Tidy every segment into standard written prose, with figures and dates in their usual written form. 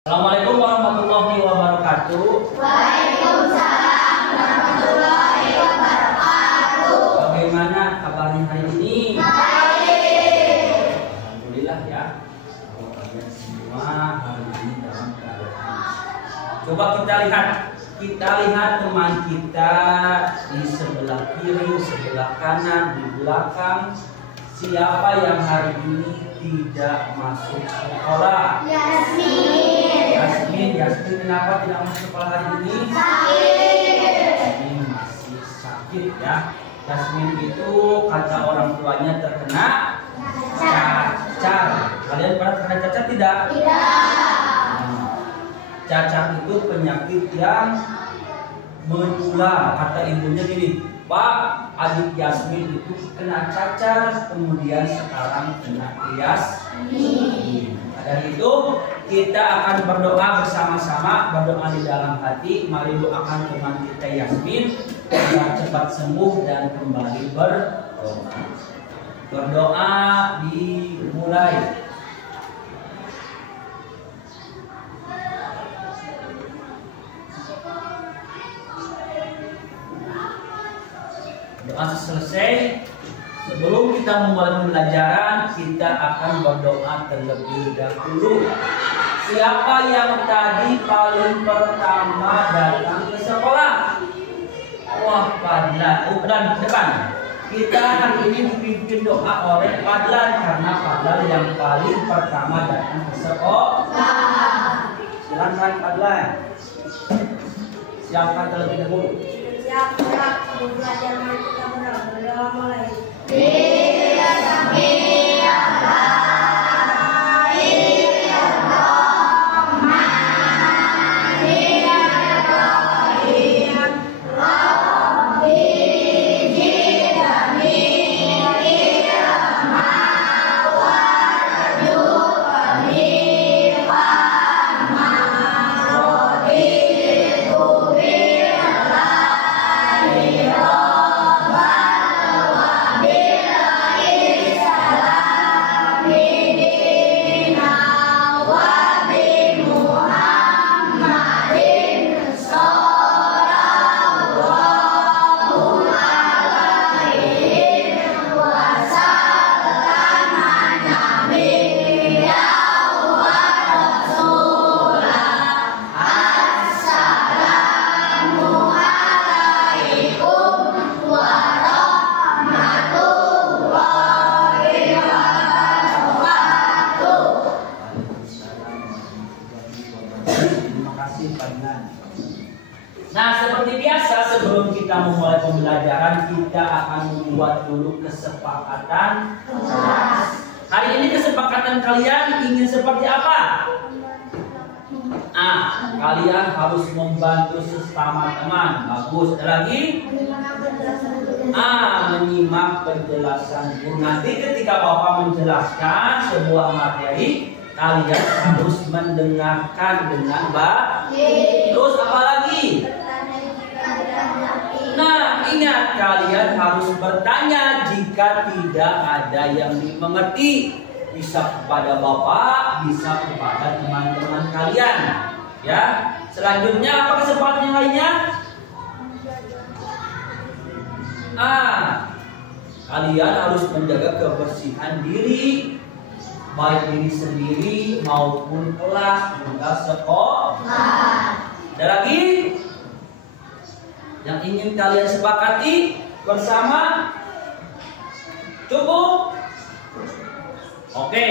Assalamualaikum warahmatullahi wabarakatuh. Waalaikumsalam warahmatullahi wabarakatuh. Bagaimana kabarnya hari ini? Baik. Alhamdulillah ya. Kalau kalian semua hari ini dalam keadaan. Coba kita lihat teman kita di sebelah kiri, sebelah kanan, di belakang. Siapa yang hari ini tidak masuk sekolah? Yasmin, kenapa tidak masuk sekolah hari ini? Yasmin masih sakit ya. Yasmin itu kata orang tuanya terkena cacar. Kalian pernah terkena cacar tidak? Cacar itu penyakit yang menular. Kata ibunya gini, Pak, adik Yasmin itu kena cacar, kemudian sekarang kena Yasmin. Dari itu kita akan berdoa bersama-sama, berdoa di dalam hati. Mari doakan teman kita Yasmin agar cepat sembuh dan kembali berdoa. Berdoa dimulai. Doa selesai. Sebelum kita memulai pembelajaran, kita akan berdoa terlebih dahulu. Siapa yang tadi paling pertama datang ke sekolah? Wah, Padlan depan. Kita hari ini dipimpin doa oleh Padlan karena Padlan yang paling pertama datang ke sekolah. Silakan Padlan. Siapkan terlebih dahulu. Siap, belajar mari kita berdoa mulai. Nah, seperti biasa sebelum kita memulai pembelajaran, kita akan membuat dulu kesepakatan kelas. Hari ini kesepakatan kalian ingin seperti apa? Kalian harus membantu sesama teman. Bagus. Ada lagi? Menyimak penjelasan guru. Nanti ketika Bapak menjelaskan sebuah materi, kalian harus mendengarkan dengan baik. Terus apa lagi? Nah, ingat kalian harus bertanya jika tidak ada yang dimengerti. Bisa kepada Bapak, bisa kepada teman-teman kalian. Ya. Selanjutnya apa kesempatan yang lainnya? Kalian harus menjaga kebersihan diri, baik diri sendiri maupun kelas juga sekolah. Ada lagi yang ingin kalian sepakati bersama? Cukup? Oke,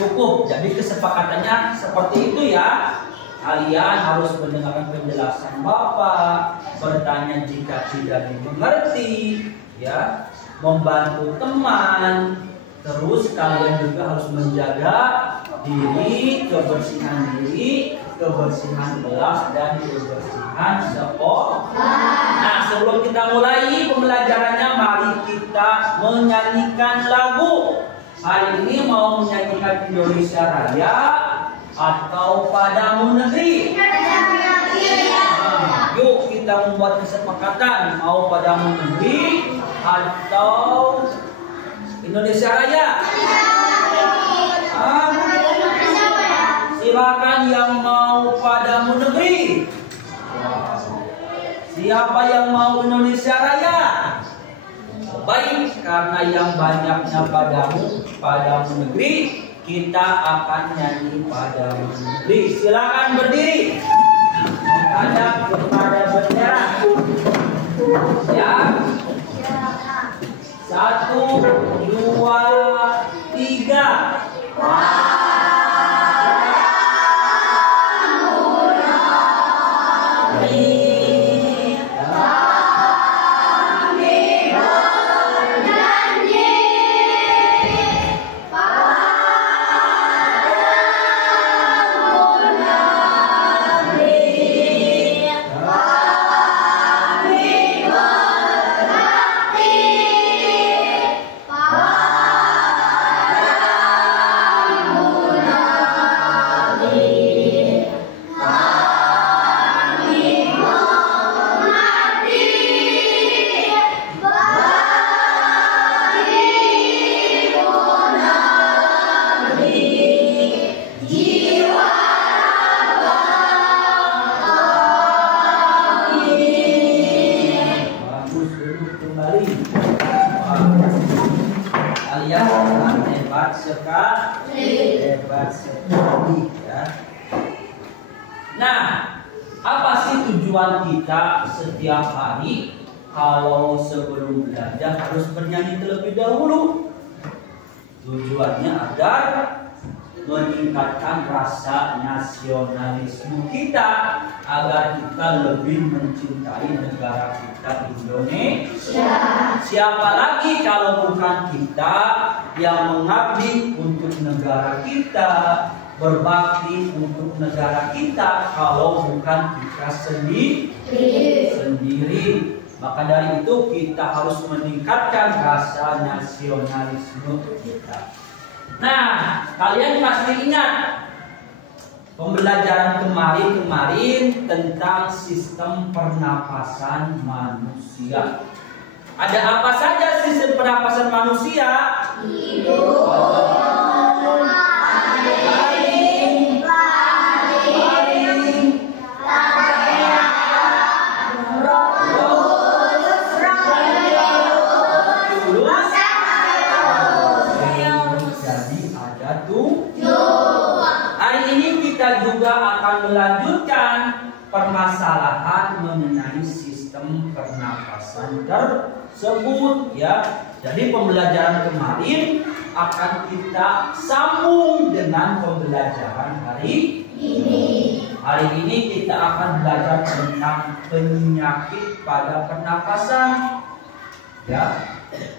cukup. Jadi kesepakatannya seperti itu ya. Kalian harus mendengarkan penjelasan Bapak, bertanya jika tidak dimengerti, ya, membantu teman. Terus kalian juga harus menjaga diri, kebersihan kelas dan kebersihan sekolah. Nah, sebelum kita mulai pembelajarannya, mari kita menyanyikan lagu. Hari ini mau menyanyikan Indonesia Raya atau Padamu Negeri? Yuk kita membuat kesepakatan, mau Padamu Negeri atau Indonesia Raya? Silakan yang mau kepadamu negeri. Siapa yang mau Indonesia Raya? Baik, karena yang banyaknya padamu negeri, kita akan nyanyi padamu negeri. Silakan berdiri. Menghadap kepada bendera. Siap. 1, 2, 3. Hebat sekali ya. Nah, apa sih tujuan kita setiap hari? Kalau sebelum belajar harus bernyanyi terlebih dahulu. Tujuannya agar meningkatkan rasa nasionalisme kita, agar kita lebih mencintai negara kita Indonesia. Siapa lagi kalau bukan kita yang mengabdi untuk negara kita, berbakti untuk negara kita, kalau bukan kita sendiri. Maka dari itu kita harus meningkatkan rasa nasionalisme kita. Nah, kalian pasti ingat pembelajaran kemarin tentang sistem pernapasan manusia. Ada apa saja sistem pernapasan manusia? Hidup. Melanjutkan permasalahan mengenai sistem pernapasan tersebut ya. Jadi pembelajaran kemarin akan kita sambung dengan pembelajaran hari ini. Hari ini kita akan belajar tentang penyakit pada pernapasan ya.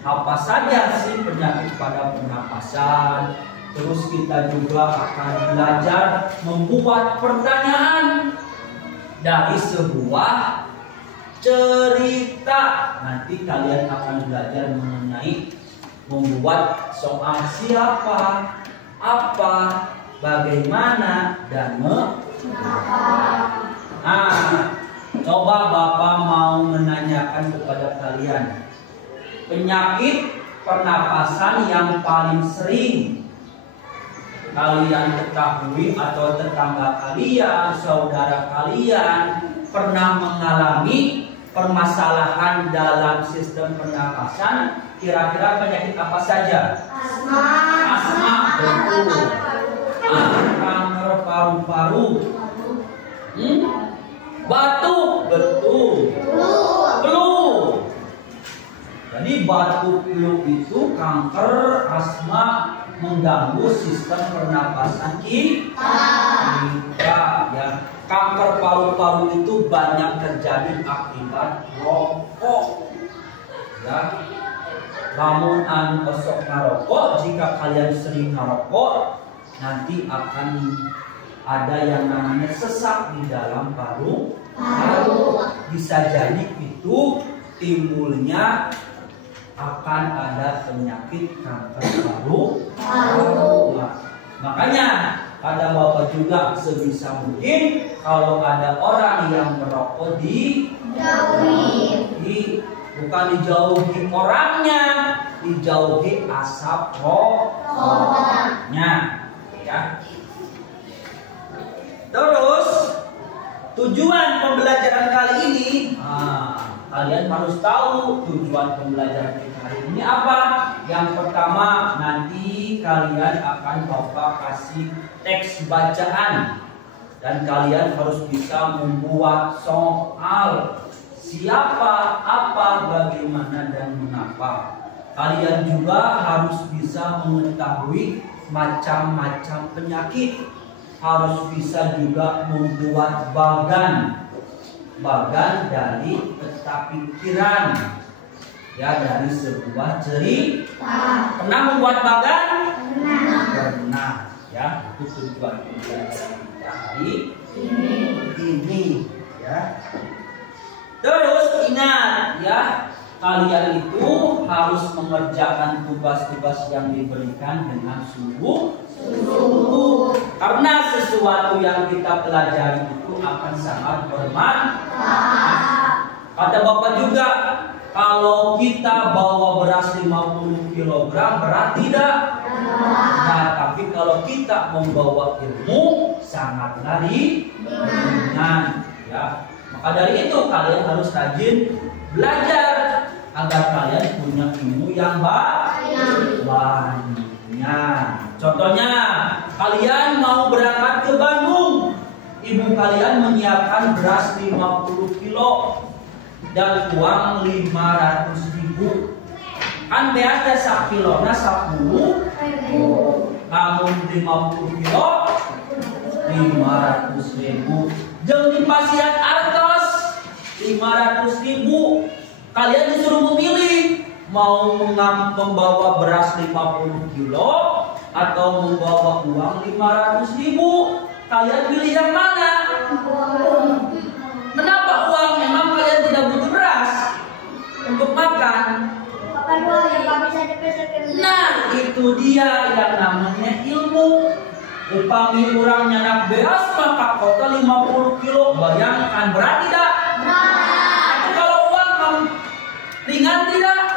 Apa saja sih penyakit pada pernapasan? Terus kita juga akan belajar membuat pertanyaan dari sebuah cerita. Nanti kalian akan belajar mengenai membuat soal siapa, apa, bagaimana, dan mengapa. Nah, coba Bapak mau menanyakan kepada kalian penyakit pernapasan yang paling sering kalian ketahui atau tetangga kalian, saudara kalian pernah mengalami permasalahan dalam sistem pernapasan. Kira-kira penyakit apa saja? Asma, betul. Kanker paru-paru. Batuk, betul. Flu. Jadi batuk, flu itu kanker, asma, mengganggu sistem pernapasan kita ya. Kanker paru-paru itu banyak terjadi akibat rokok ya. Namun esok ngerokok, jika kalian sering ngerokok, nanti akan ada yang namanya sesak di dalam paru. Bisa jadi itu timbulnya akan ada penyakit kanker paru-paru. Makanya kata Bapak juga sebisa mungkin kalau ada orang yang merokok bukan dijauhi orangnya, dijauhi asap rokoknya ya. Terus tujuan pembelajaran kali ini, kalian harus tahu tujuan pembelajaran kita hari ini apa. Yang pertama, nanti kalian akan Bapak kasih teks bacaan dan kalian harus bisa membuat soal siapa, apa, bagaimana, dan mengapa. Kalian juga harus bisa mengetahui macam-macam penyakit. Harus bisa juga membuat bagan dari peta pikiran, ya, dari sebuah cerita. Pernah membuat bagan? Pernah, ya. Itu tujuan pembelajaran kita hari ini, ya. Terus ingat, ya, kalian itu harus mengerjakan tugas-tugas yang diberikan dengan sungguh-sungguh. Karena sesuatu yang kita pelajari itu akan sangat bermanfaat. Kata Bapak juga, kalau kita bawa beras 50 kg berat tidak? Nah, tapi kalau kita membawa ilmu sangatlah ringan, ya. Maka dari itu kalian harus rajin belajar agar kalian punya ilmu yang banyak. Contohnya, kalian mau berangkat ke Bandung, ibu kalian menyiapkan beras 50 kilo dan uang 500.000. Kan biasa sakilona 10.000, namun 50 kilo 500.000. Jeung di pasiat artos 500.000. Kalian disuruh memilih mau membawa beras 50 kilo atau membawa uang 500.000. Kalian pilih yang mana? Kenapa uang? Memang kalian tidak butuh beras untuk makan. Nah, itu dia yang namanya ilmu. Upami orang nyanak beras maka kota 50 kilo. Bayangkan berat tidak? Tapi kalau uang ringan tidak?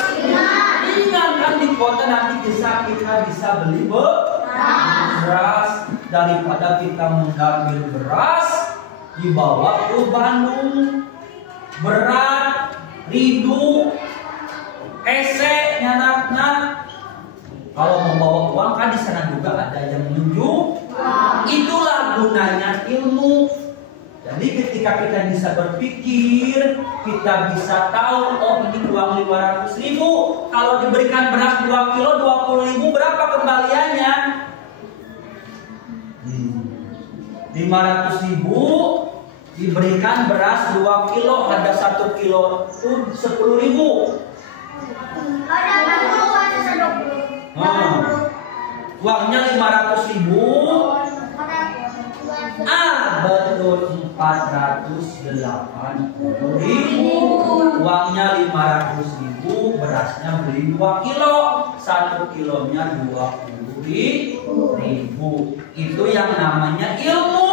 Ringan kan di kota nanti kita bisa beli beras daripada kita mengambil beras dibawa ke Bandung. Berat, rindu, hese nyanakna. Kalau membawa uang kan di sana juga ada yang menunjuk. Itulah gunanya ilmu. Jadi ketika kita bisa berpikir, kita bisa tahu, oh ini uang 500.000. Kalau diberikan beras 2 kilo 20.000, berapa kembaliannya? 500.000 diberikan beras 2 kilo, ada 1 kilo itu 10.000. Uangnya 500.000. Betul 480.000. Uangnya 500.000, berasnya beli 2 kilo, 1 kilonya 20.000. Itu yang namanya ilmu.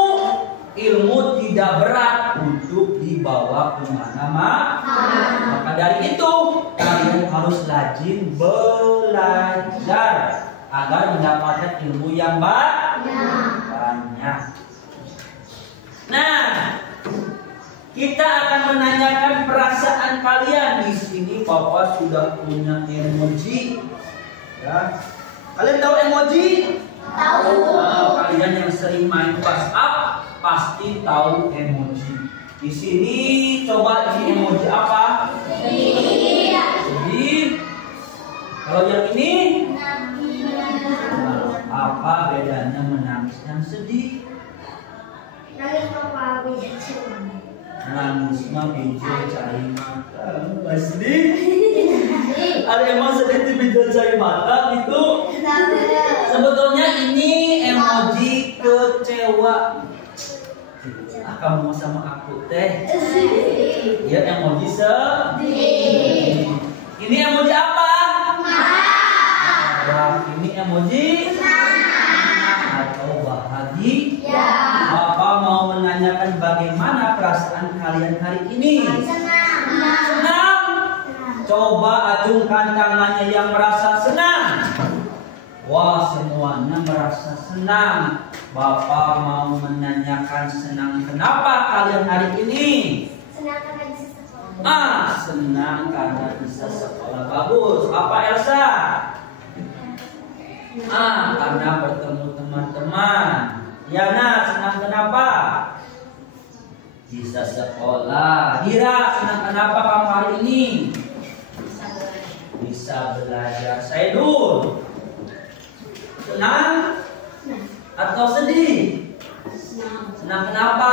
Ilmu tidak berat untuk dibawa kemana-mana. Maka dari itu kalian harus rajin belajar agar mendapatkan ilmu yang banyak. Nah, kita akan menanyakan perasaan kalian. Di sini Bapak sudah punya emoji. Ya. Kalian tahu emoji? Tahu. Kalian yang sering main WhatsApp pasti tahu emoji. Di sini coba di emoji apa? Sedih. Kalau yang ini? Apa bedanya menangis dan sedih? Nangis mah bijil cari mata. Sedih? Ada emang sedih bijil cari mata gitu? Sebetulnya ini emoji kecewa. Kamu sama aku teh? Ya emoji sedih. Ini emoji apa? Ini emoji atau bahagia. Bapak mau menanyakan bagaimana perasaan kalian hari ini? Senang. Coba acungkan tangannya yang merasa senang. Wah, semuanya merasa senang. Bapak mau menanyakan senang kenapa kalian hari ini? Senang karena bisa sekolah. Senang karena bisa sekolah bagus. Apa Elsa? Karena bertemu teman-teman. Yana, senang kenapa? Bisa sekolah. Hira, senang kenapa kamu hari ini? Bisa belajar. Saidul, senang atau sedih? Senang kenapa?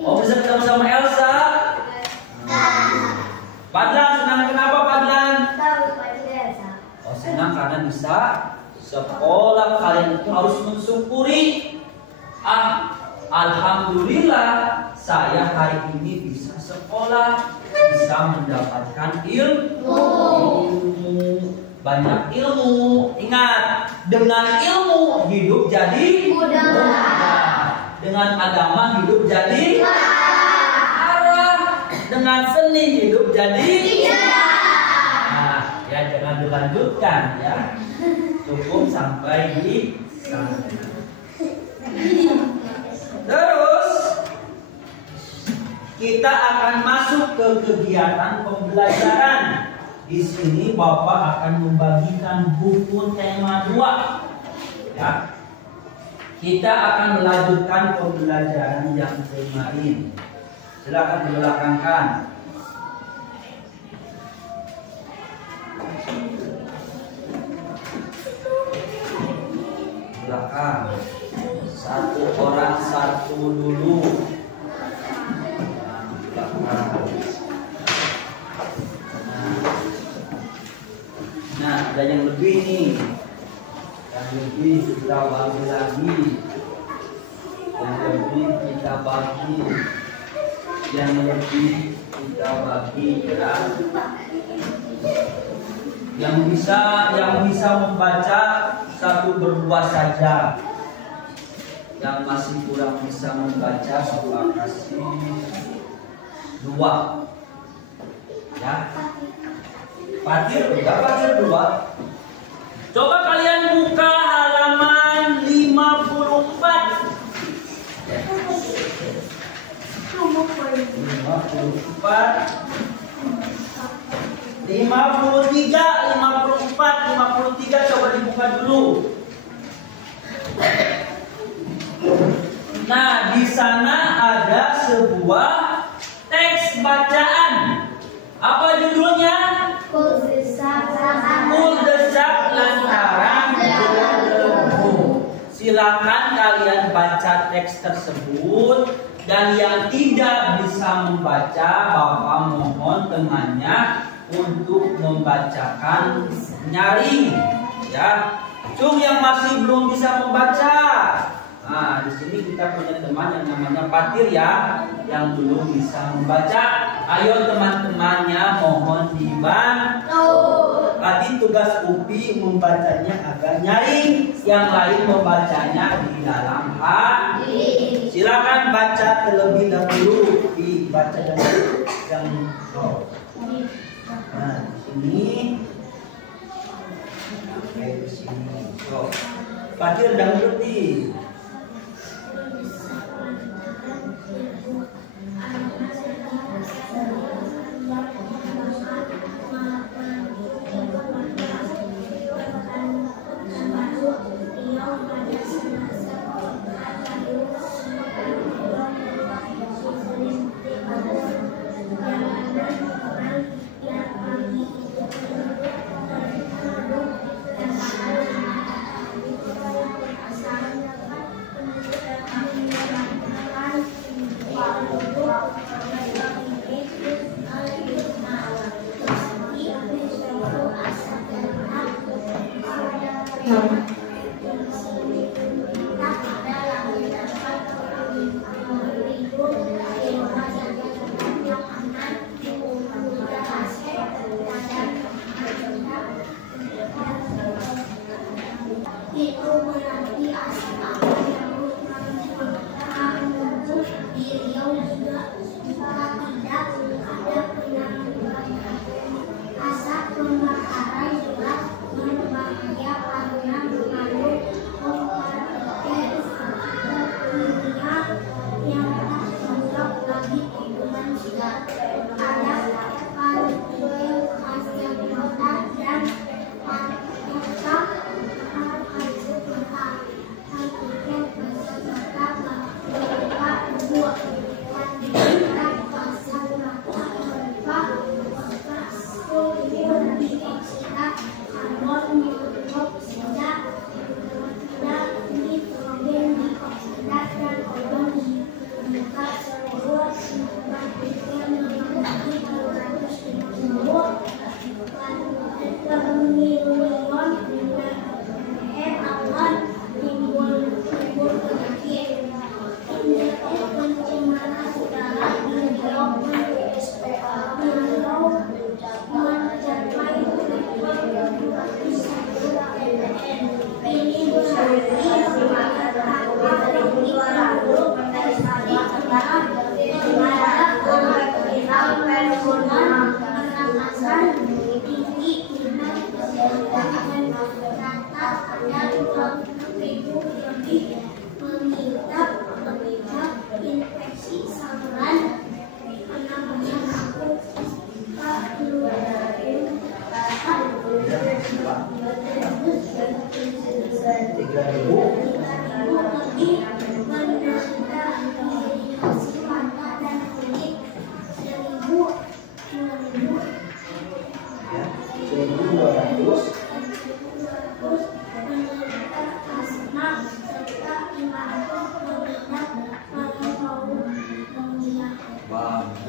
Oh, bisa ketemu sama Elsa. Padlan, senang kenapa Padlan? Oh, senang karena bisa sekolah. Kalian itu harus mensyukuri. Alhamdulillah saya hari ini bisa sekolah, bisa mendapatkan ilmu. Banyak ilmu. Ingat, dengan ilmu hidup jadi mudah. Dengan agama hidup jadi arah. Dengan seni hidup jadi ya jangan dilanjutkan ya. Cukup sampai di sana. Terus kita akan masuk ke kegiatan pembelajaran. Di sini Bapak akan membagikan buku tema 2. Ya. Kita akan melanjutkan pembelajaran yang kemarin. Silakan dibelakangkan. Belakang. Satu orang satu dulu. Nah, ada yang lebih nih. Yang lebih kita bagi lagi. Yang lebih kita bagi. Yang lebih kita bagi ya. Yang bisa membaca 1/2 saja. Yang masih kurang bisa membaca Bapak kasih 2. Ya. Fatir 2. Coba kalian buka halaman 54. 53 coba dibuka dulu. Nah, di sana ada sebuah teks bacaan. Apa judulnya? Kuldesak lantaran berdebu. Silakan kalian baca teks tersebut. Dan yang tidak bisa membaca, Bapak mohon temannya untuk membacakan nyaring. Ya, Cung yang masih belum bisa membaca. Nah, di sini kita punya teman yang namanya Fatir ya, yang belum bisa membaca. Ayo teman-temannya mohon dibantu. Tadi tugas Upi membacanya agak nyaring, yang lain membacanya di dalam hati. Silakan baca terlebih dahulu. Upi baca yang Nah, di sini. Oke, di sini. Fatir udah ngerti.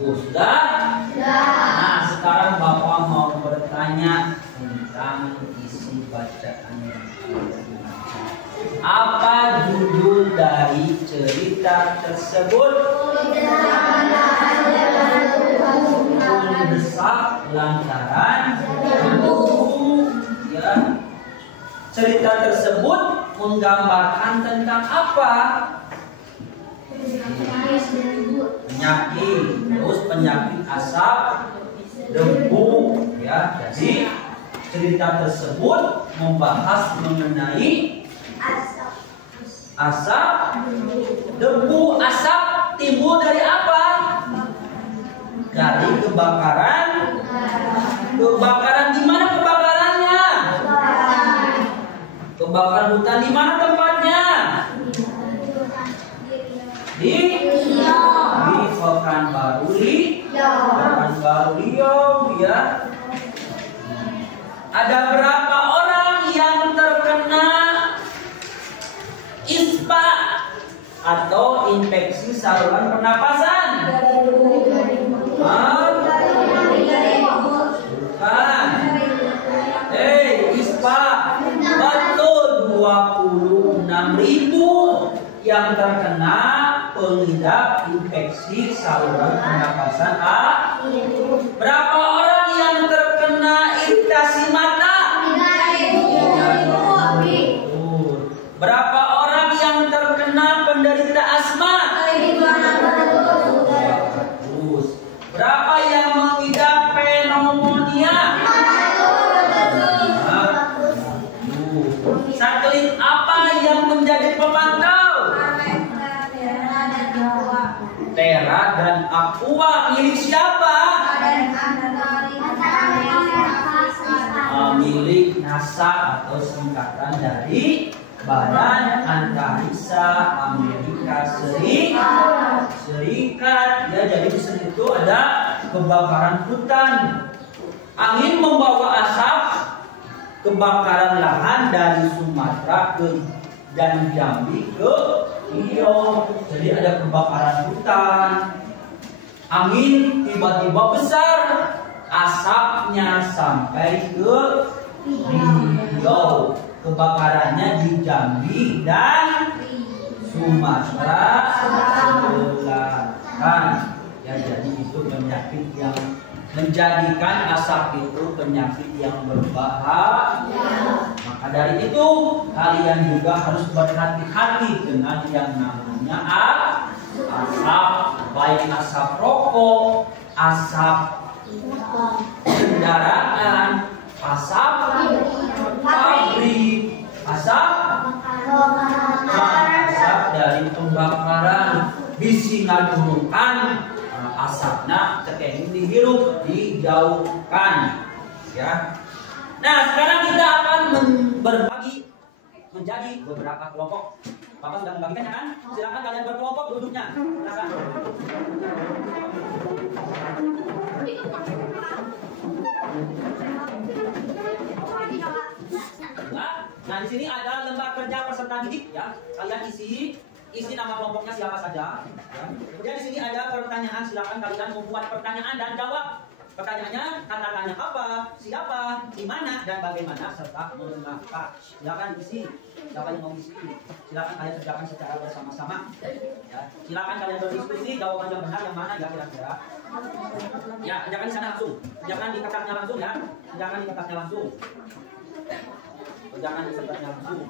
Sudah? Nah, sekarang Bapak mau bertanya tentang isi bacaan yang baca. Apa judul dari cerita tersebut? Mendesak lantaran ya. Cerita tersebut menggambarkan tentang apa? Penyakit, terus penyakit asap, debu, ya. Jadi cerita tersebut membahas mengenai asap, debu. Asap timbul dari apa? Dari kebakaran. Kebakaran di mana kebakarannya? Kebakaran hutan di mana tempatnya? Di Pekanbaru Riau, ya. Ada berapa orang yang terkena ISPA atau infeksi saluran pernapasan? Bukan. ISPA betul 26.000 yang terkena pengidap infeksi saluran pernapasan. Berapa orang yang terkena iritasi mata? Berapa orang yang terkena penderita asma? Berapa yang mengidap pneumonia? Satelit apa yang menjadi pemantau? Tera dan Aqua. Milik siapa? Milik NASA atau singkatan dari Badan Antariksa Amerika Serikat. Ya, jadi di situ ada kebakaran hutan. Angin membawa asap kebakaran lahan dari Sumatera dan Jambi ke Riau. Jadi ada kebakaran hutan. Angin tiba-tiba besar, asapnya sampai ke Riau. Kebakarannya di Jambi dan Sumatera Selatan. Ya, jadi itu penyakit yang menjadikan asap itu penyakit yang berbahaya. Maka dari itu kalian juga harus berhati-hati dengan yang namanya asap, baik asap rokok, asap kendaraan, asap pabrik, asap dari pembakaran. Disingadungkan asapnya terkait dihirup, dijauhkan, ya. Nah, sekarang kita akan berbagi menjadi beberapa kelompok. Bapak sudah membagikannya kan? Silakan kalian berkelompok duduknya. Silakan. Nah, di sini ada lembar kerja peserta didik, ya. Kalian isi nama kelompoknya siapa saja. Ya. Kemudian di sini ada pertanyaan. Silakan kalian membuat pertanyaan dan jawab. Pertanyaannya, kata-katanya apa, siapa, di mana, dan bagaimana, serta mengapa. Silakan isi. Siapa yang mau isi? Silakan kalian kerjakan secara bersama-sama. Ya. Silakan kalian berdiskusi. Jawaban yang benar yang mana ya kira-kira. Ya, kerjakan di sana langsung. Jangan di kertasnya langsung, ya. Jangan di kertasnya langsung. Jangan di kertasnya langsung.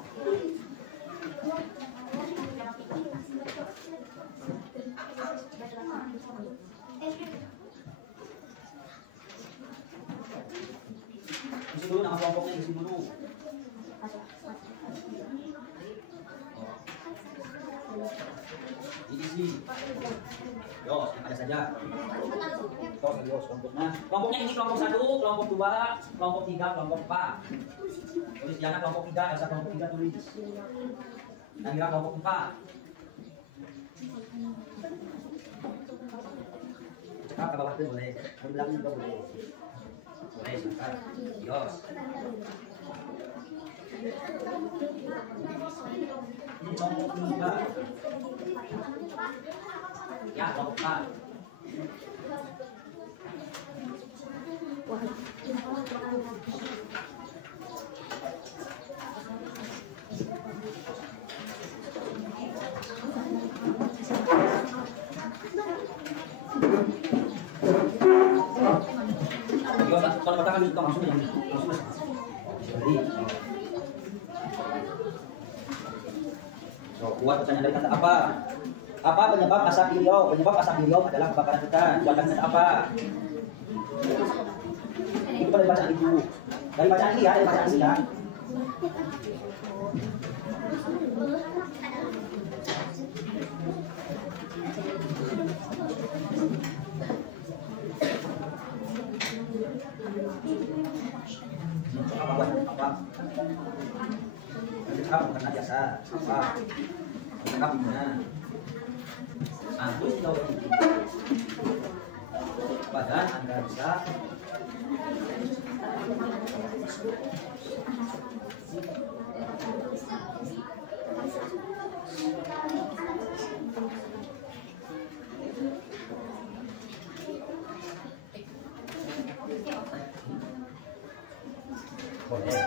Isi dulu nama kelompoknya, isi dulu. Isi. Yos, ada saja. Yos, kelompoknya. Kelompoknya ini kelompok 1, kelompok 2, kelompok 3, kelompok 4. Tulis jangan kelompok 3, Elsa kelompok 3 tulis. Dan kira kelompok 4. Cekap ke bawah itu boleh. Ke belakang juga boleh. Boleh, silakan. Yos. Ini kelompok 3. Ya, kelompok 4. Kalau katakan itu langsung yang jadi so, buat pertanyaan dari kata apa? Apa penyebab asap beliau? Penyebab asap beliau adalah kebakaran hutan. Buatan apa? Itu dari bacaan ibu. Dari bacaan dia, dari bacaan dia. Apa bukan jasa apa apa gimana antus jauh ini badan anda bisa boleh.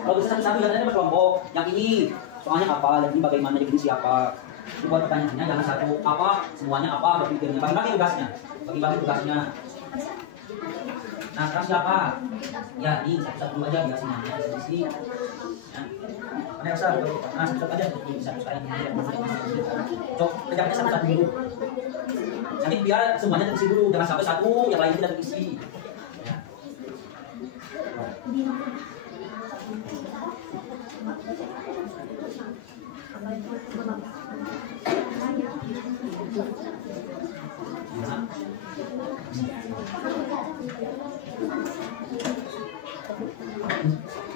Kalau bisa satu jangan berkelompok. Yang ini soalnya apa? Yang ini bagaimana? Yang ini siapa? Buat pertanyaannya jangan satu apa, semuanya apa, berpikirnya. Bagi-bagi tugasnya. Bagi-bagi tugasnya. Nah, sekarang siapa? Ya, ini satu-satu dulu aja biar semuanya isi. Ya. Mana yang besar? Nah, satu-satu aja bisa saya. Cok, kerjanya satu-satu dulu. Nanti biar semuanya terisi dulu, jangan sampai satu yang lain tidak terisi. Ya.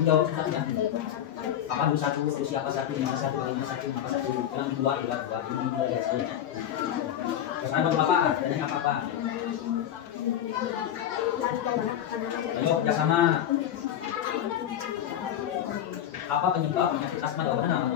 Jawab satunya. Apa dulu satu, terus siapa satu, yang satu, yang satu, maka satu, yang dua, dua, ini dua ya sebenarnya. Sekarang bantu apa? Dan apa? Ayo kerjasama. Apa penyebab penyakit asma jawabannya nama?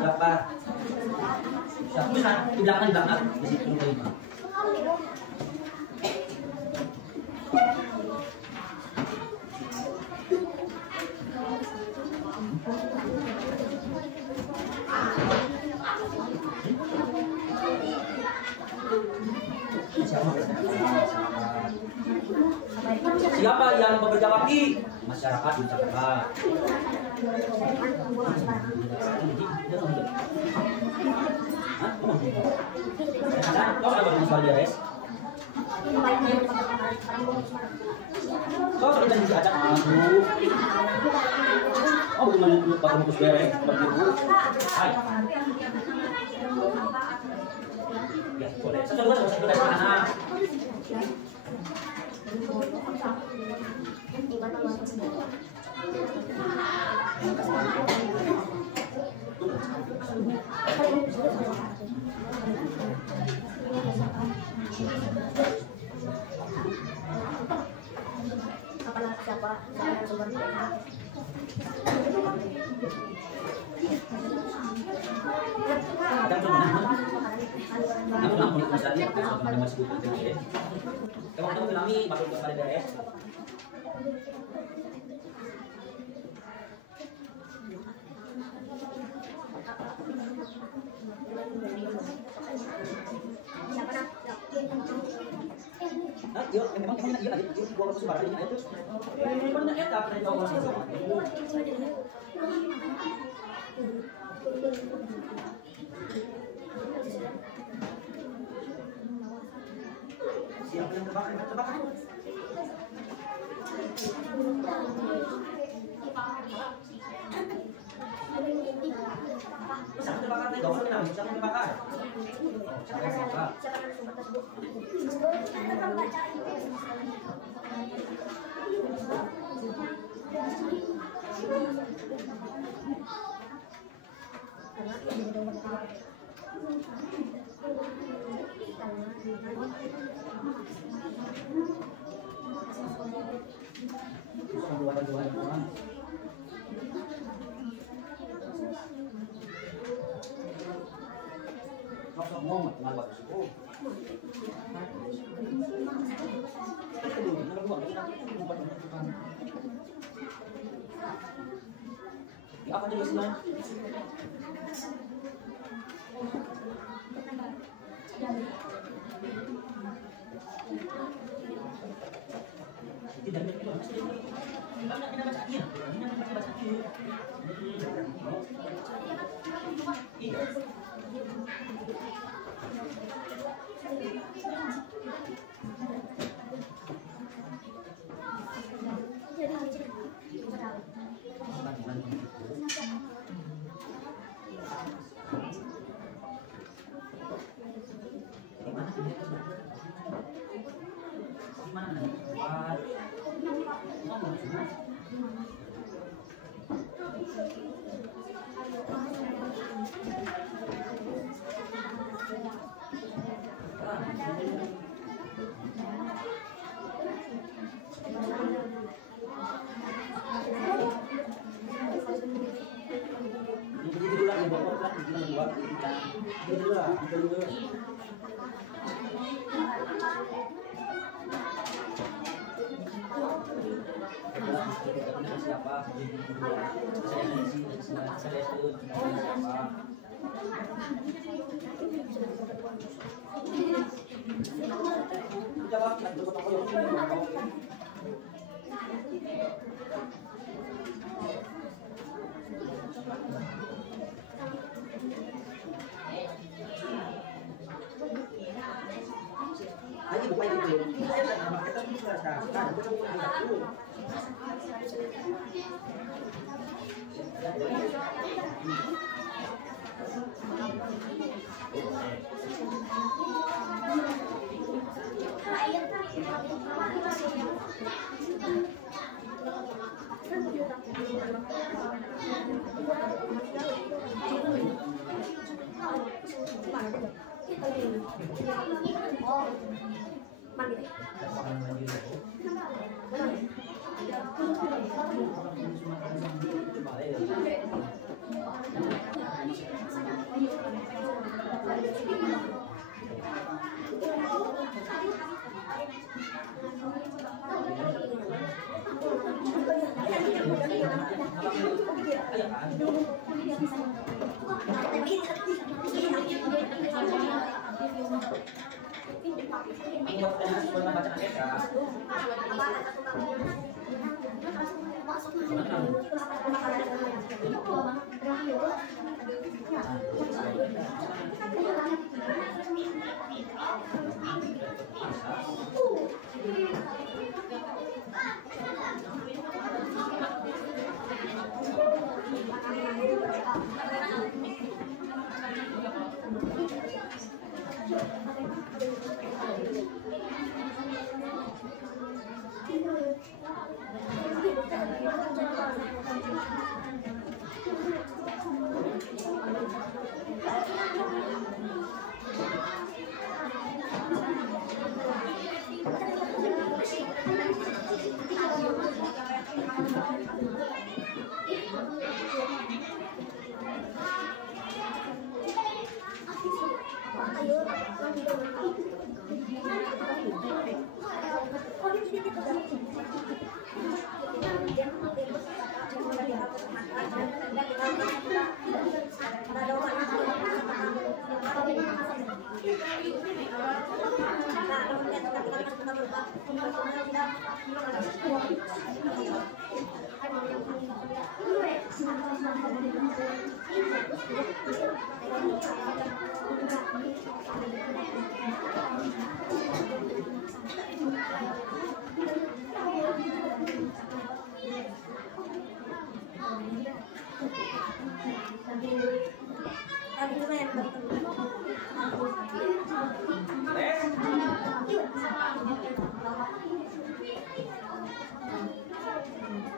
Berapa? Siapa bisa di belakang di situ terima. Siapa yang bekerja bakti? Masyarakat di Jakarta. Kau ada bagus belajar res? Kau sudah diajak dulu. Oh bukan bagus beres, bagus. Hai. Ya boleh. Satu dari mana? Siapa sumbernya? Siapa yang terbakar? Siapa terbakar? Tidak usah kenal. Siapa terbakar? Siapa terbakar? Apa jadi Islam? Tidak baca iya. Iya. Siapa? Saya Lagi buka itu. Kita bisa sekarang.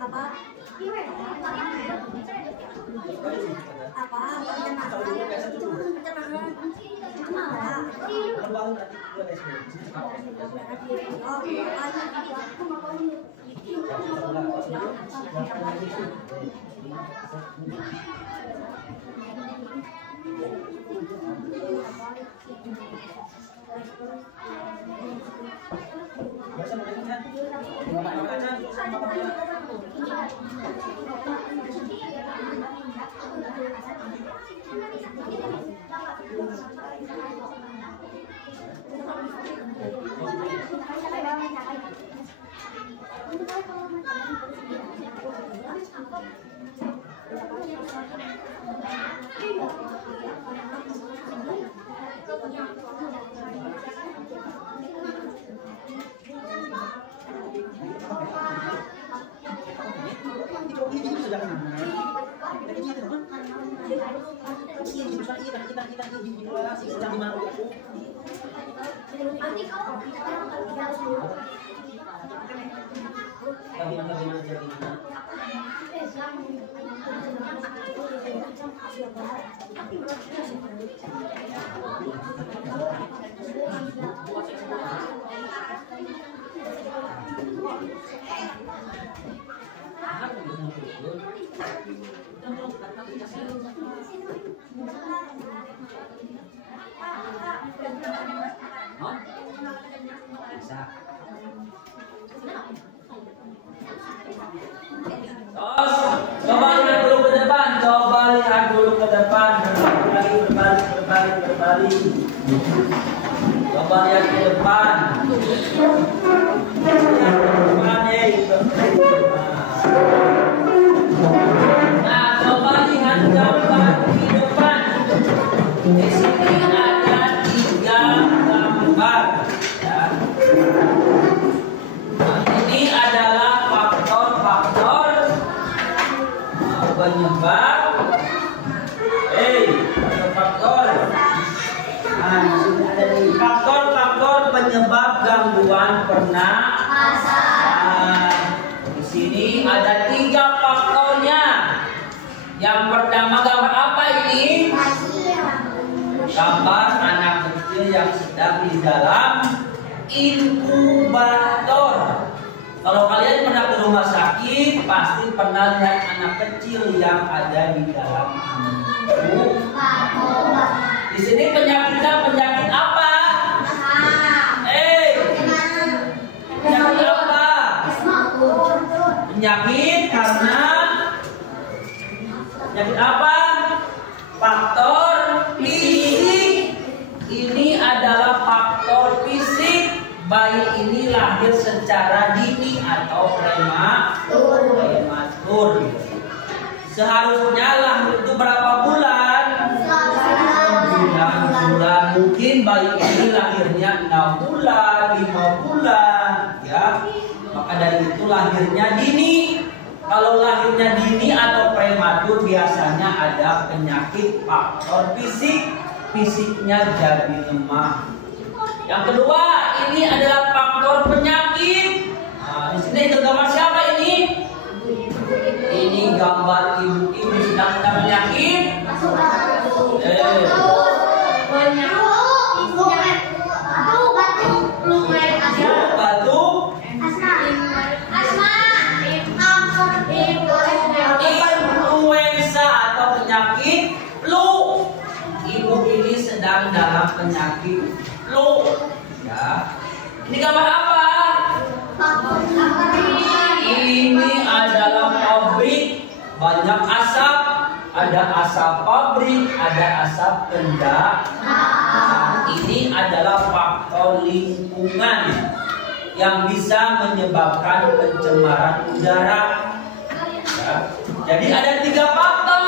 Apa? Coba lihat dulu ke depan, berbalik. Coba lihat ke depan. Nah, coba lihat gambar di depan. Di sini ada 3 gambar. Ya. Nah, ini adalah faktor-faktor penyebab. Faktor-faktor penyebab gangguan pernapasan. Di sini ada 3 faktornya. Yang pertama gambar apa ini? Gambar anak kecil yang sedang di dalam inkubator. Kalau kalian pernah ke rumah sakit, pasti pernah lihat anak kecil yang ada di dalam inkubator. Di sini penyakitnya penyakit apa? Penyakit apa? Penyakit karena penyakit apa? Faktor fisik. Ini adalah faktor fisik. Bayi ini lahir secara dini atau prematur. Seharusnya lahir itu berapa bulan? 9 bulan. Mungkin bayi ini lahirnya 6 bulan, 5 bulan, ya. Maka dari itu lahirnya dini. Kalau lahirnya dini atau prematur biasanya ada penyakit faktor fisik. Fisiknya jadi lemah. Yang kedua, ini adalah faktor penyakit. Nah, di sini itu gambar siapa ini? Ini gambar ibu-ibu sedang kena penyakit. Influenza atau penyakit flu. Ibu ini sedang dalam penyakit flu. Ya. Ini gambar apa? Ini adalah pabrik. Banyak asap. Ada asap pabrik, ada asap kendaraan. Ini adalah faktor lingkungan yang bisa menyebabkan pencemaran udara. Ya. Jadi ada 3 faktor.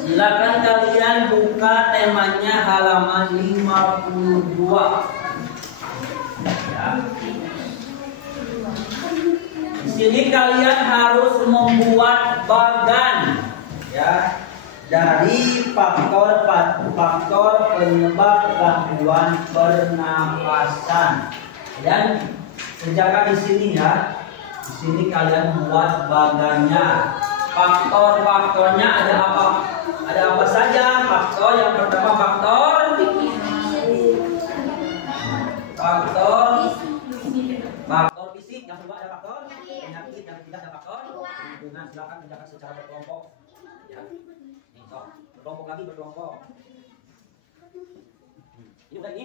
Silakan kalian buka temanya halaman 52. Ya. Di sini kalian harus membuat bagan, ya. dari faktor penyebab gangguan pernapasan. Dan kerjakan di sini ya. Di sini kalian buat bagannya. Faktor-faktornya ada apa? Ada apa saja? Faktor yang pertama faktor fisik, yang kedua ada faktor penyakit, yang ketiga ada faktor lingkungan. Silakan kerjakan secara berkelompok. Ya. Nih, so, berkelompok lagi berkelompok. Ini udah ini.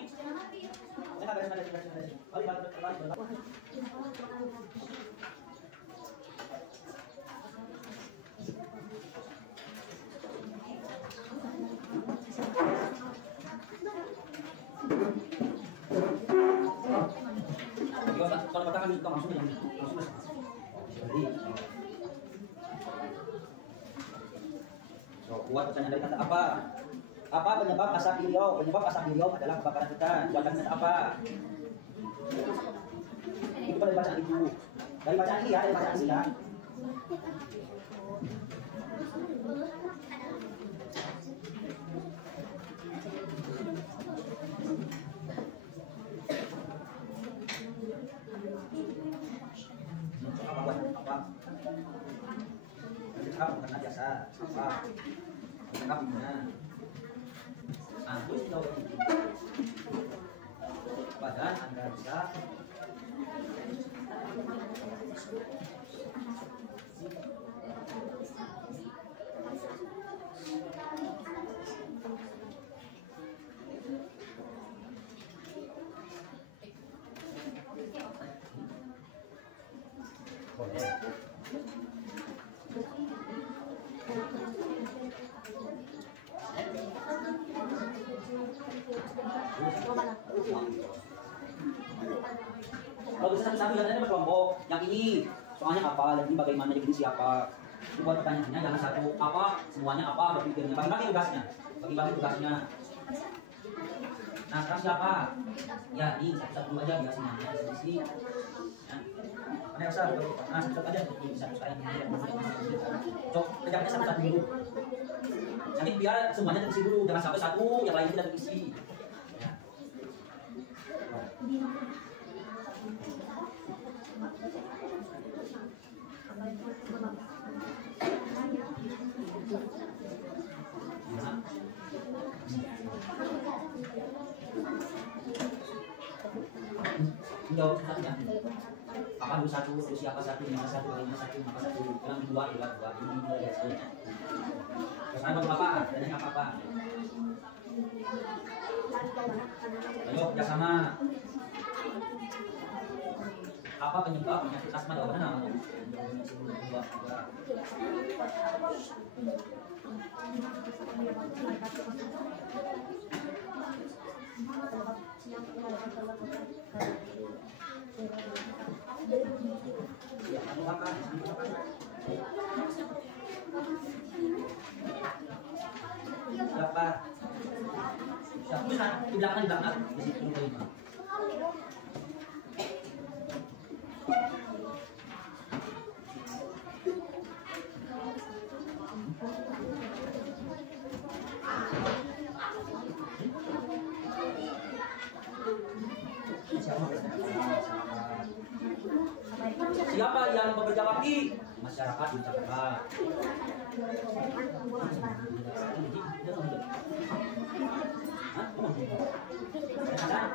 Balik. Kalau katakan itu langsung so, buat pertanyaan dari kata apa? Apa penyebab asap irium? Penyebab asap irium adalah kebakaran hutan. Buatan apa? Itu dari bacaan ibu. Dari bacaan iya, dari bacaan sih ya. Apa bukan jasa apa gimana antus jauh badan Anda bisa boleh. Kalau bisa satu-satu lihatnya berkelompok. Yang ini soalnya apa, yang ini bagaimana, yang ini siapa. Buat pertanyaannya jangan satu apa, semuanya apa, berpikirnya. Bagi-bagi tugasnya. Nah, sekarang siapa? Ya, ini satu-satu dulu aja biar semuanya isi. Ya. Mana yang besar? Nah, satu-satu aja. Satu saya. Cok, kerjaannya satu-satu dulu. Nanti biar semuanya terisi dulu, jangan sampai satu yang lain tidak terisi. Ya. Jawab ya. Apa dulu satu, terus siapa satu, yang satu, yang satu, maka satu, yang dua, dua, ini dua ya. Sekarang apa? Dananya apa? Ayo kerjasama. Apa penyebab penyakit asma jawabannya nama? Siapa? Di belakang di situ kelima. Siapa yang bekerja bakti? Masyarakat di Jakarta.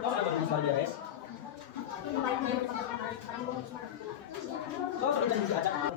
Kau apa yang soal beres? Kau kerja di Jakarta.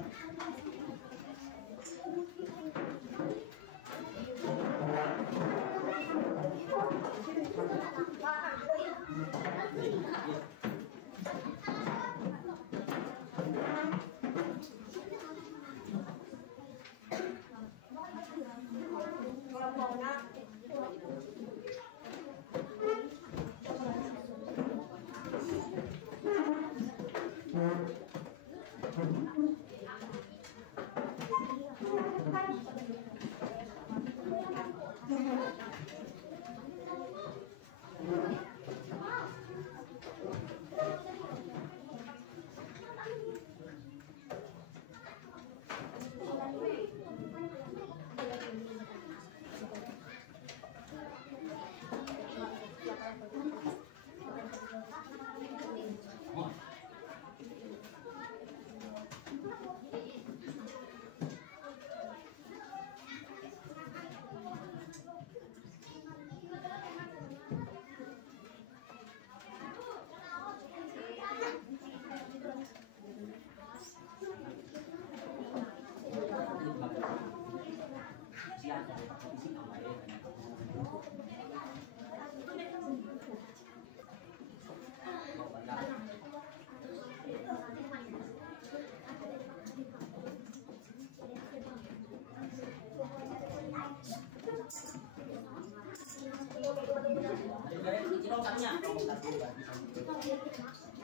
kelompoknya. Kelompok 1 ganti 1.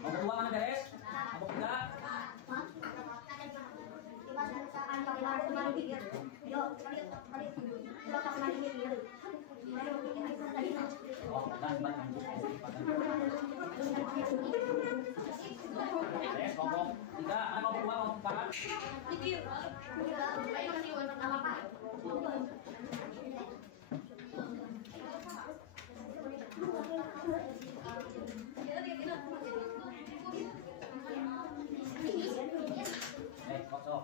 Kelompok 2 mana beres? Kelompok 3. Oh, beres kelompok 3, kelompok 2, kelompok 4. Kosong.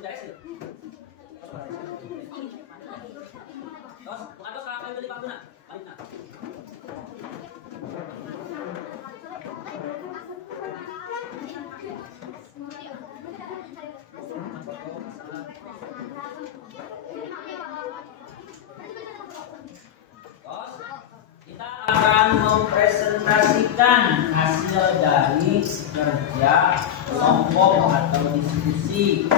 Udah sih. Terus, atau kalau beli pakuna, balik. Kita akan mempresentasikan hasil dari kerja kelompok atau diskusi.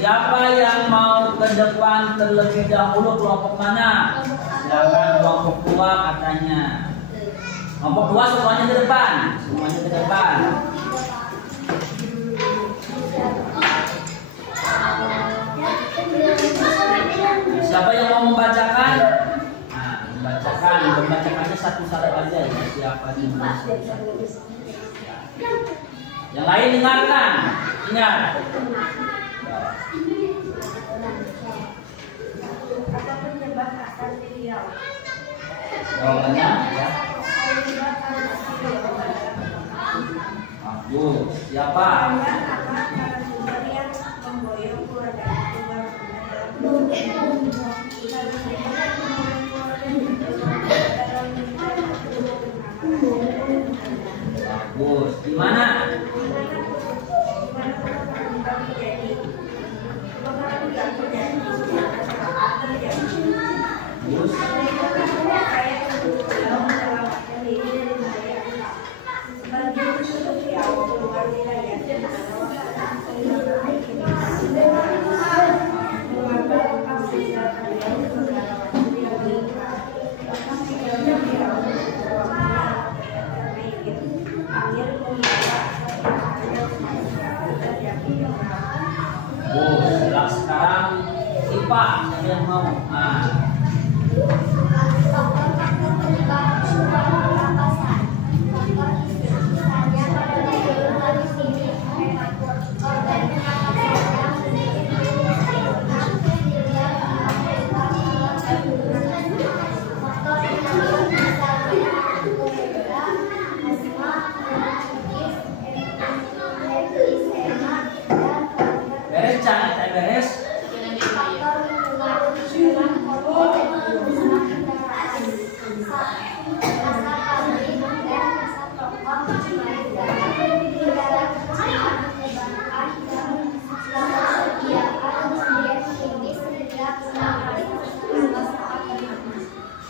Siapa yang mau ke depan terlebih dahulu? Kelompok mana? Silakan kelompok 2 katanya. Kelompok 2 semuanya ke depan. Semuanya ke depan. Siapa yang mau membacakan? Nah, membacakannya satu-satu aja ya. Siapa yang mau? Yang lain dengarkan. Ingat. Apa penyebab asal beliau? Jawabannya ya. Aku. Siapa? Narasumber yang memboyong keluarga Bagus. Di mana? Bagus. Sekarang IPA yang mau. Beres, Cak? Beres?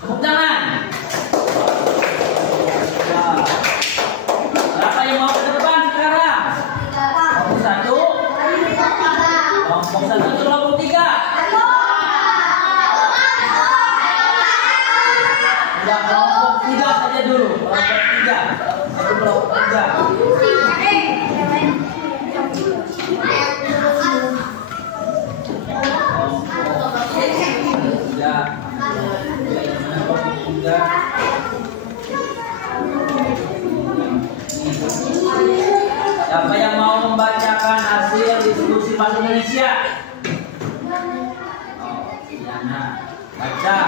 Tepuk tangan. Berapa yang mau ke depan sekarang? Kelompok 1. Kelompok 1 ke kelompok 3. Udah kelompok 3 saja dulu. Kelompok 3. Satu kelompok 3. Siapa yang mau membacakan hasil diskusi bahasa Indonesia? Oh, Diana, baca.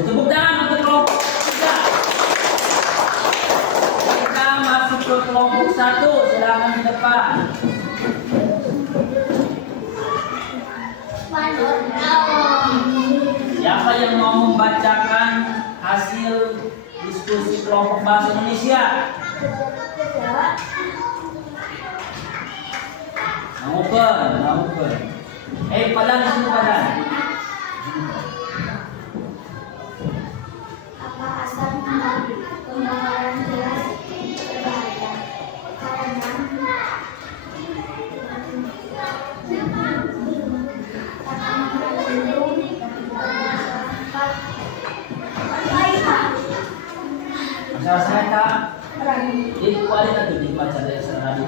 Tepuk tangan untuk kelompok 3. Kita masuk ke kelompok 1. Silakan di depan. Siapa yang mau membacakan hasil diskusi kelompok bahasa Indonesia? Naupen. Padahal di sini padahal. Apa asal pembaharan jelas berbahaya karena Masalah saya tak di kualitas itu dibaca dari seradi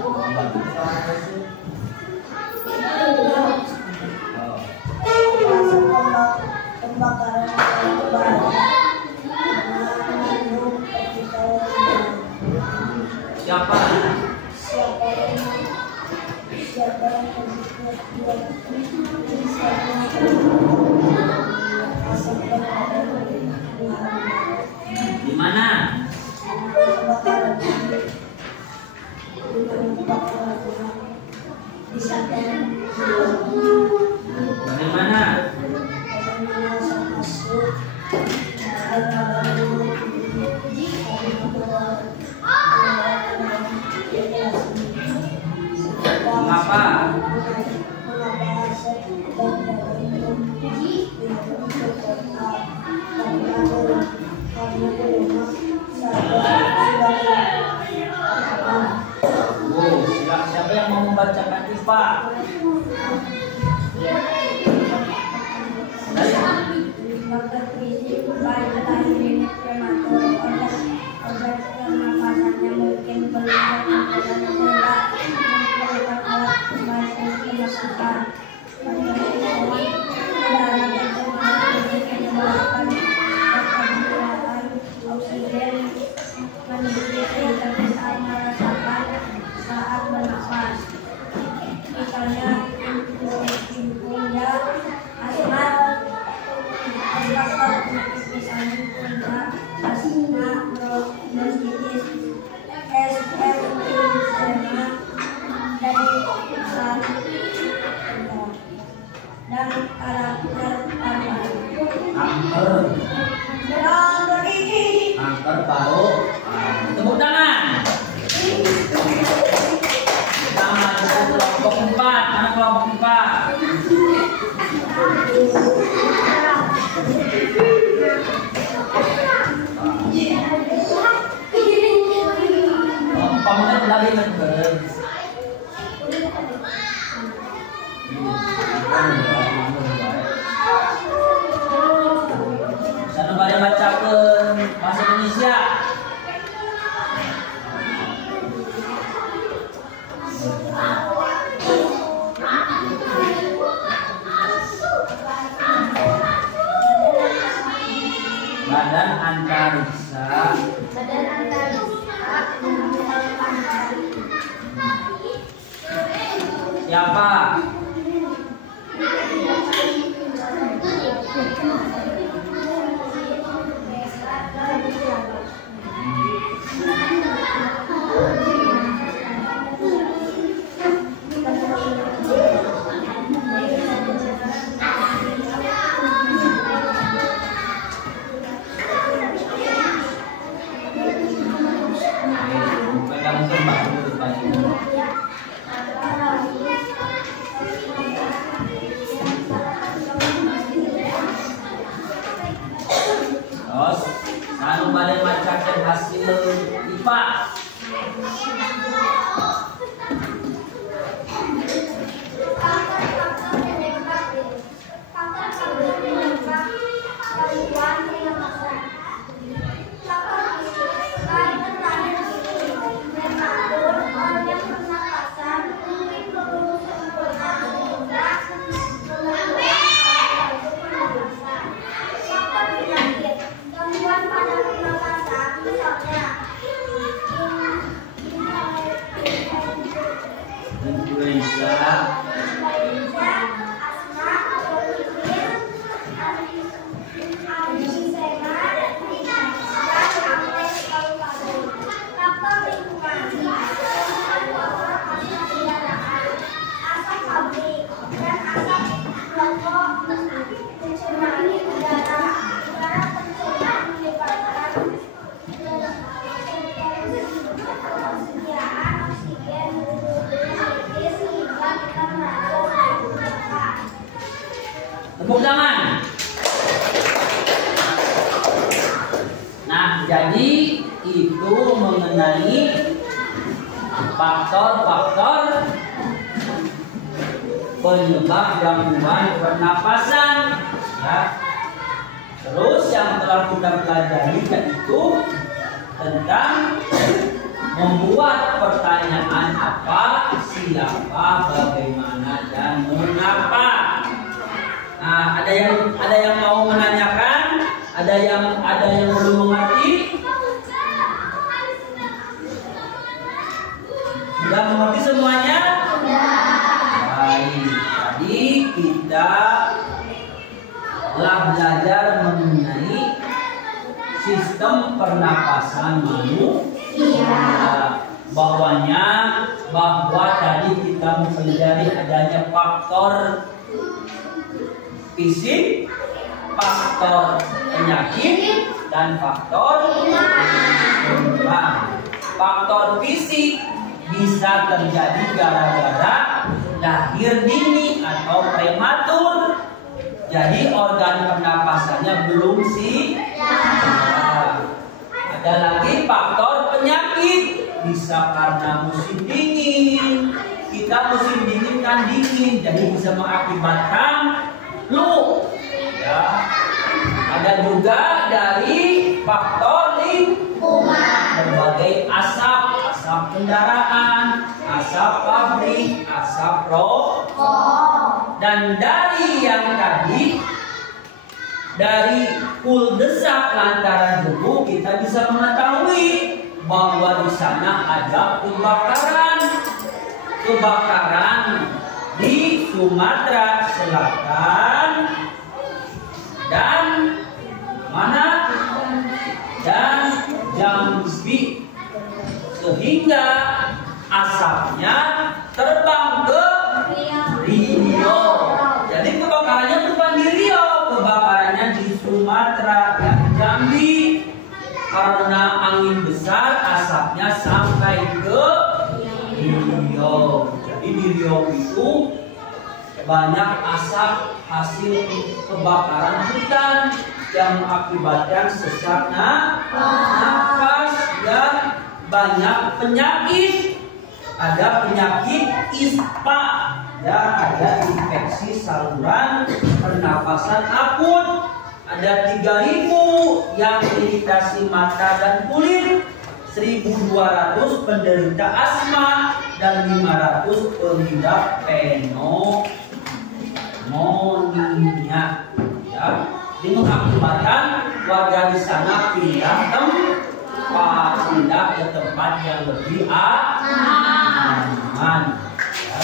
siapa? Di mana? Bagaimana? Mengapa? Siapa yang mau membacakan IPA? Angker tahu. Tepuk tangan. Kita masuk kelompok 4. Mana kelompok 4? Pamangan lagi ngeber. Sana balik bacakan bahasa Indonesia. Badan antariksa. Siapa? Pegang tembak dulu depannya. Terus anu balik macakan hasil IPA. Tepuk tangan. Nah, jadi itu mengenai faktor-faktor penyebab gangguan pernapasan. Ya. Terus yang telah kita pelajari yaitu tentang membuat pertanyaan apa, siapa, bagaimana, dan mengapa. Nah, ada yang mau menanyakan, ada yang belum mengerti. Sudah mengerti semuanya? Baik. Jadi kita telah belajar mengenai sistem pernapasan manusia. Bahwa tadi kita mempelajari adanya faktor fisik, faktor penyakit, dan faktor penyebab. Faktor fisik bisa terjadi gara-gara lahir dini atau prematur. Jadi organ pernapasannya belum siap. Ada lagi faktor penyakit, bisa karena musim dingin. Kita musim dingin kan dingin, jadi bisa mengakibatkan flu. Ya. Ada juga dari faktor lingkungan, berbagai asap kendaraan, asap pabrik, asap rokok. Dan dari yang tadi, dari pul desak lantaran debu, kita bisa mengetahui bahwa di sana ada kebakaran di Sumatera Selatan dan mana? Dan Jambi, sehingga asapnya terbang ke Riau. Jadi kebakarannya bukan di Riau, kebakarannya di Sumatera dan Jambi. Karena angin besar, asapnya sampai ke Riau. Jadi di Riau itu banyak asap hasil kebakaran hutan yang mengakibatkan sesak nafas dan banyak penyakit. Ada penyakit ISPA, ya, ada infeksi saluran pernapasan akut. Ada 3.000 yang iritasi mata dan kulit, 1.200 penderita asma, dan 500 pengidap pneumonia. Ya. Ini mengakibatkan warga di sana pindah ke tempat yang lebih aman. Ya.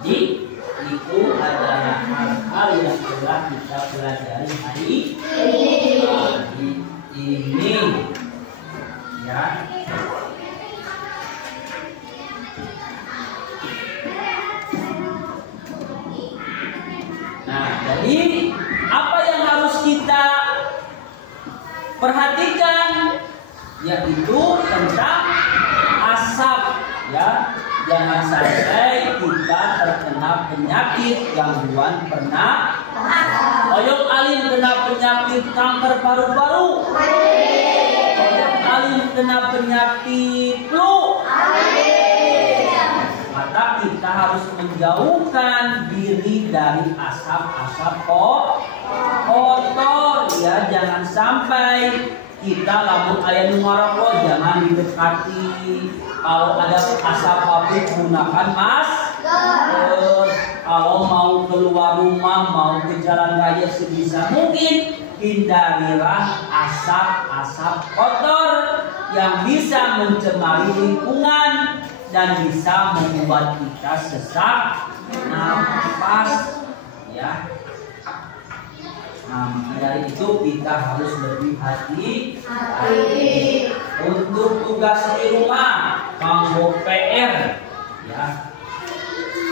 Jadi itu adalah hal-hal yang telah kita pelajari hari ini. Ya. Nah, jadi apa yang harus kita perhatikan yaitu tentang asap, ya. Jangan sampai kita terkena penyakit gangguan pernapasan. Oyong alim kena penyakit kanker paru-paru. Oyong alim kena penyakit flu. Maka kita harus menjauhkan diri dari asap-asap kotor ya. Jangan sampai kita lamun aya nu ngarokok jangan didekati. Kalau ada asap pabrik gunakan masker. Kalau mau keluar rumah, mau ke jalan raya sebisa mungkin hindarilah asap-asap kotor yang bisa mencemari lingkungan dan bisa membuat kita sesak nafas ya. Nah, dari itu kita harus lebih hati-hati. Untuk tugas di rumah, kanggo PR ya.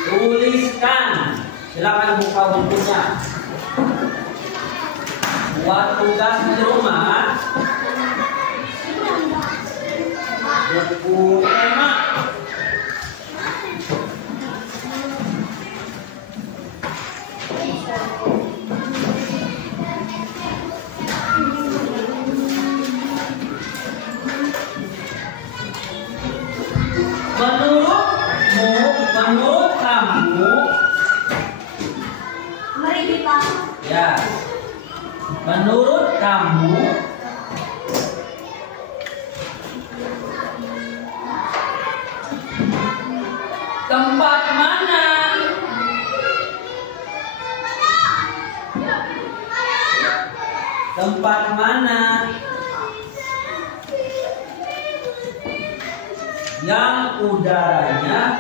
Tuliskan, silakan buka bukunya. Buat tugas di rumah, buku tema. Menurut kamu, ya, menurut kamu tempat mana yang udaranya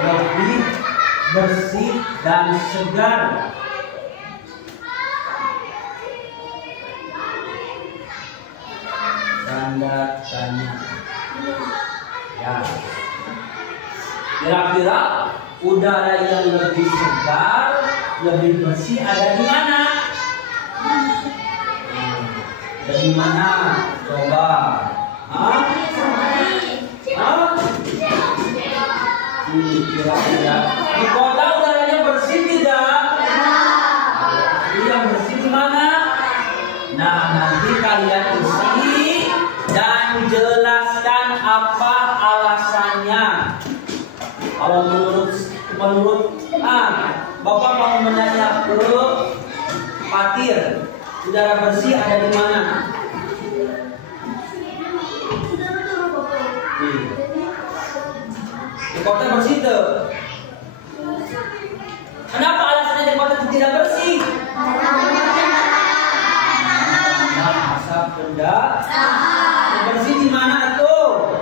lebih bersih dan segar? Tanda tanya. Ya. Kira-kira udara yang lebih segar, lebih bersih ada di mana? Ada di mana? Coba. Kira-kira di kota udaranya bersih tidak? Yang bersih di mana? Nah, nanti kalian isi dan jelaskan apa alasannya. Kalau menurut Bapak mau menanya ke Patir, udara bersih ada di mana? Di kota bersih tuh. Kenapa alasannya di kota tidak bersih? Asap benda. Bersih di mana tuh?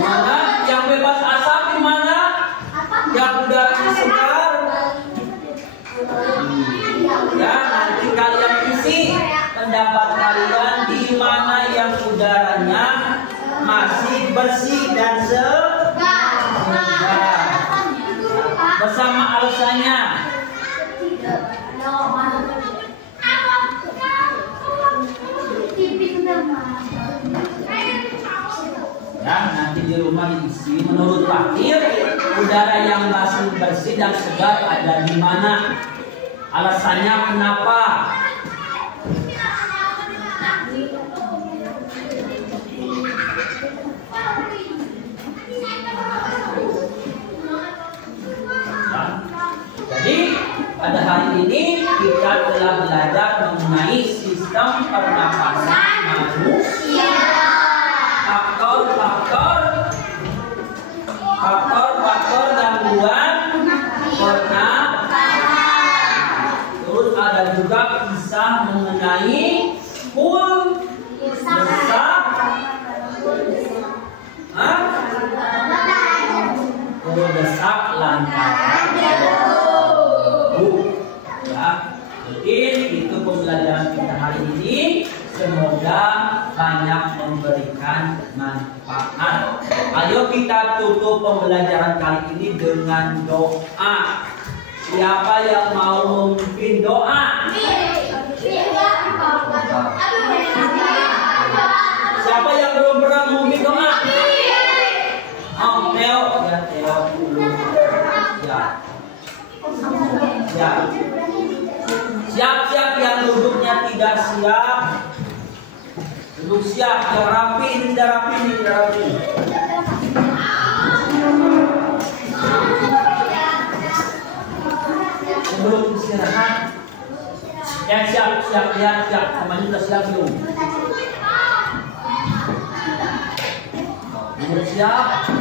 Mana yang bebas asap di mana? Yang udaranya segar. Ya, nanti kalian isi pendapat kalian di mana yang udaranya masih bersih dan segar. Bersama alasannya. Ya, nanti di rumah diisi menurut Patir udara yang masih bersih dan segar ada di mana? Alasannya kenapa? Ya. Jadi pada hari ini kita telah belajar mengenai sistem pernapasan manusia. Faktor gangguan pernapasan. Terus ada juga kisah mengenai desak lantaran ya. Mungkin itu pembelajaran kita hari ini. Semoga banyak memberikan manfaat. Ayo kita tutup pembelajaran kali ini dengan doa. Siapa yang mau memimpin doa? Siapa yang belum pernah memimpin doa? Oh, Theo. Ya, Theo dulu. Ya. Ya. Siap-siap yang duduknya tidak siap. Duduk siap, yang rapi, ini tidak rapi, ini tidak rapi. Sebelum istirahat, yang siap, lihat, siap, namanya sudah siap belum? Duduk siap.